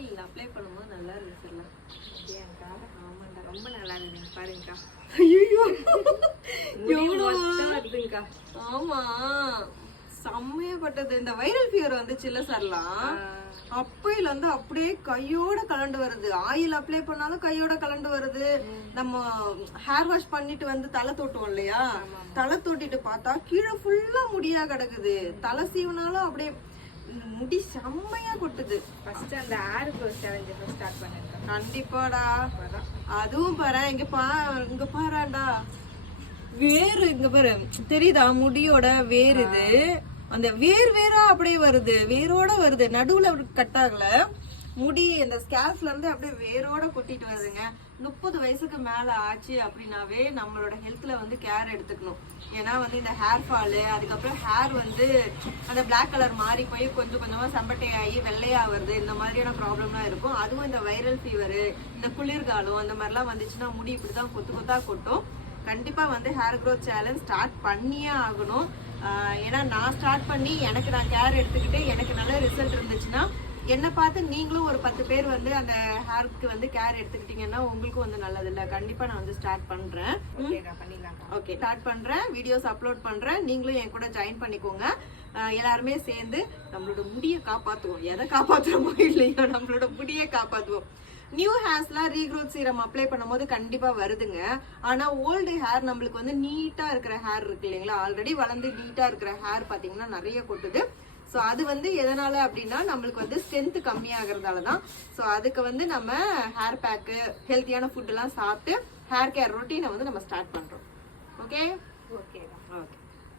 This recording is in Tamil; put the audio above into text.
ஆயில் அப்ளை பண்ணும்போது நல்லா இருக்கு சொல்லலாம். அப்படியாக்கா? ஆமாண்டா, ரொம்ப நல்லா இருக்கு பாருங்கக்கா. ஐயோ இருக்குங்கக்கா. ஆமா, செம்மையப்பட்டது. இந்த வைரல் ஃபீவர் வந்துச்சுல்ல சரலாம், அப்பையில வந்து அப்படியே கையோட கலண்டு வருது. ஆயில் அப்ளை பண்ணாலும் கையோட கலண்டு வருது. நம்ம ஹேர் வாஷ் பண்ணிட்டு வந்து தலை தொட்டுவோம் இல்லையா, தலை தொட்டிட்டு பார்த்தா கீழே ஃபுல்லா முடியா கிடக்குது. தலை சீவனாலும் அப்படியே முடி செம்மையா கொட்டுது. ஃபர்ஸ்ட் அந்த ஹேர் க்ரோத் சேலஞ்ச் ஸ்டார்ட் பண்ணுங்க. கண்டிப்பாடா. அதுவும் பாரு, இங்க பாராண்டா வேறு, இங்க பாரு தெரியுதா முடியோட வேர். இது அந்த வேறா அப்படியே வருது, வேரோட வருது, நடுவுல கட் ஆகல. முடி இந்த ஸ்கேல்ப்ல இருந்து அப்படியே வேரோட கொட்டிட்டு வருதுங்க. 30 வயசுக்கு மேல ஆச்சு அப்படின்னாவே நம்மளோட ஹெல்த்ல வந்து கேர் எடுத்துக்கணும். ஏன்னா வந்து இந்த ஹேர் ஃபாலு, அதுக்கப்புறம் ஹேர் வந்து அந்த பிளாக் கலர் மாறி போய் கொஞ்சம் கொஞ்சமா செம்பட்டையாகி வெள்ளையா வருது, இந்த மாதிரியான ப்ராப்ளம்லாம் இருக்கும். அதுவும் இந்த வைரல் ஃபீவரு, இந்த குளிர்காலம் அந்த மாதிரிலாம் வந்துச்சுன்னா முடி இப்படிதான் கொத்து கொத்தா கொட்டும். கண்டிப்பா வந்து ஹேர் க்ரோத் சேலஞ்ச் ஸ்டார்ட் பண்ணியே ஆகணும். ஏன்னா நான் ஸ்டார்ட் பண்ணி எனக்கு நான் கேர் எடுத்துக்கிட்டு எனக்கு நல்ல ரிசல்ட் இருந்துச்சுன்னா என்னை பார்த்து நீங்களும் ஒரு 10 பேர் வந்து அந்த ஹேருக்கு வந்து கேர் எடுத்துக்கிட்டீங்கன்னா உங்களுக்கும் வந்து நல்லது இல்லை. கண்டிப்பா நான் வந்து ஸ்டார்ட் பண்றேன். ஓகே, ஸ்டார்ட் பண்றேன், வீடியோஸ் அப்லோட் பண்றேன். நீங்களும் என் கூட ஜாயின் பண்ணிக்கோங்க. எல்லாருமே சேர்ந்து நம்மளோட முடியை காப்பாற்றுவோம். எதை காப்பாற்றுறோமோ இல்லையோ நம்மளோட முடியை காப்பாற்றுவோம். நியூ ஹேர்ஸ்லாம் ரீக்ரோத் சீரம் அப்ளை பண்ணும்போது கண்டிப்பா வருதுங்க. ஆனா ஓல்டு ஹேர் நம்மளுக்கு வந்து நீட்டா இருக்கிற ஹேர் இருக்கு இல்லைங்களா, ஆல்ரெடி வளர்ந்து நீட்டா இருக்கிற ஹேர் பாத்தீங்கன்னா நிறைய கொட்டுது. ஸோ அது வந்து எதனால அப்படின்னா நம்மளுக்கு வந்து ஸ்ட்ரென்த் கம்மியாகிறதால தான். ஸோ அதுக்கு வந்து நம்ம ஹேர் பேக்கு, ஹெல்த்தியான ஃபுட் எல்லாம் சாப்பிட்டு ஹேர் கேர் ரொட்டீனை வந்து நம்ம ஸ்டார்ட் பண்றோம். ஓகே.